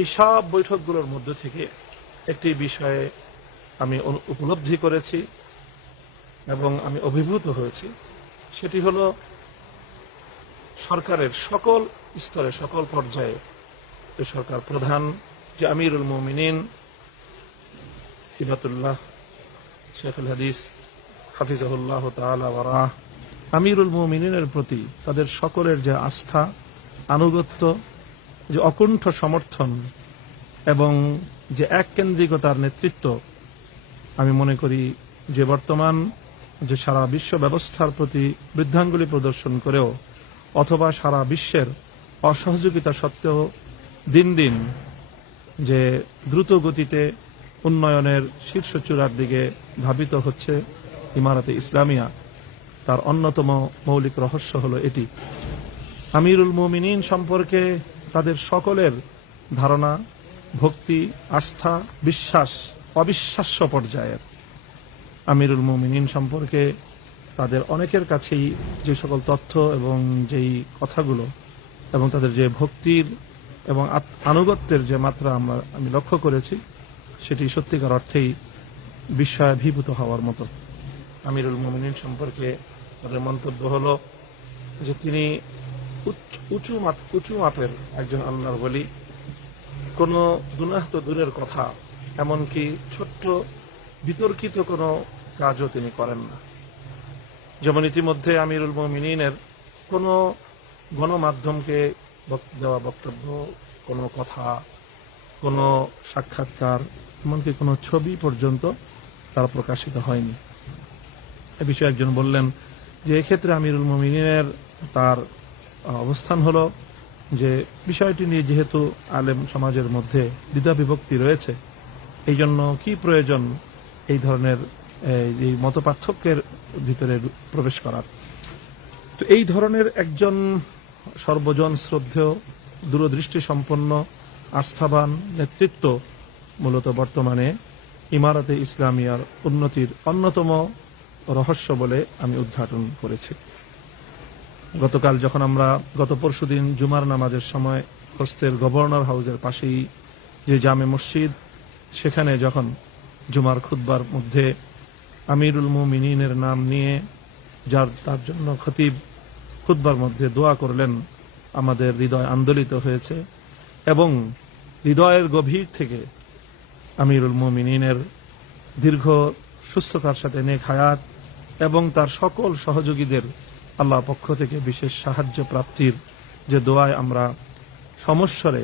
এই সব বৈঠকগুলোর মধ্য থেকে একটি বিষয়ে আমি উপলব্ধি করেছি এবং আমি অভিভূত হয়েছি, সেটি হলো সরকারের সকল স্তরে সকল পর্যায়ে সরকার প্রধান যে আমিরুল মুমিনিন হিবাতুল্লাহ শেখুল হাদিস হাফিজাহুল্লাহ তাআলা ওয়া রাহ, আমিরুল মুমিনিনের প্রতি তাদের সকলের যে আস্থা, আনুগত্য, যে অকুণ্ঠ সমর্থন এবং যে এককেন্দ্রিকতার নেতৃত্ব, আমি মনে করি যে বর্তমান যে সারা বিশ্ব ব্যবস্থার প্রতি বৃদ্ধাঙ্গুলি প্রদর্শন করেও অথবা সারা বিশ্বের অসহযোগিতা সত্ত্বেও দিন দিন যে দ্রুত গতিতে উন্নয়নের শীর্ষ চূড়ার দিকে ধাবিত হচ্ছে ইমারতে ইসলামিয়া, তার অন্যতম মৌলিক রহস্য হলো এটি। আমিরুল মুমিনিন সম্পর্কে তাদের সকলের ধারণা, ভক্তি, আস্থা, বিশ্বাস অবিশ্বাস্য পর্যায়ের। আমিরুল মুমিনিন সম্পর্কে তাদের অনেকের কাছেই যে সকল তথ্য এবং যেই কথাগুলো এবং তাদের যে ভক্তির এবং আনুগত্যের যে মাত্রা আমি লক্ষ্য করেছি, সেটি সত্যিকার অর্থেই বিস্ময়াভিভূত হওয়ার মতো। আমিরুল মুমিনিন সম্পর্কে তাদের মন্তব্য হলো যে তিনি উঁচু মাপের একজন আল্লাহর ওলি, কোনো গুনাহ তো দূরের কথা, এমনকি ছোট্ট বিতর্কিত কোনো কাজও তিনি করেন না। যেমন ইতিমধ্যে আমিরুল মুমিনিনের কোনো গণমাধ্যমকে দেওয়া বক্তব্য, কোনো কথা, কোনো সাক্ষাৎকার, এমনকি কোনো ছবি পর্যন্ত তার প্রকাশিত হয়নি। এ বিষয়ে একজন বললেন যে এক্ষেত্রে আমিরুল মুমিনিনের তার অবস্থান হলো যে বিষয়টি নিয়ে যেহেতু আলেম সমাজের মধ্যে দ্বিধা বিভক্তি রয়েছে, এই জন্য কি প্রয়োজন এই ধরনের এই মতপার্থক্যের ভিতরে প্রবেশ করার। তো এই ধরনের একজন সর্বজন শ্রদ্ধেয়, দূরদৃষ্টি সম্পন্ন, আস্থাবান নেতৃত্ব মূলত বর্তমানে ইমারতে ইসলামিয়ার উন্নতির অন্যতম রহস্য বলে আমি উদ্ঘাটন করেছি। গতকাল যখন আমরা গত পরশুদিন জুমার নামাজের সময় খোস্তের গভর্নর হাউসের পাশেই যে জামে মসজিদ, সেখানে যখন জুমার খুতবার মধ্যে আমিরুল মুমিনিনের নাম নিয়ে তার জন্য খতিব খুতবার মধ্যে দোয়া করলেন, আমাদের হৃদয় আন্দোলিত হয়েছে এবং হৃদয়ের গভীর থেকে আমিরুল মুমিনিনের দীর্ঘ সুস্থতার সাথে নেক হায়াত এবং তার সকল সহযোগীদের আল্লাহ পক্ষ থেকে বিশেষ সাহায্য প্রাপ্তির যে দোয়ায় আমরা সমস্বরে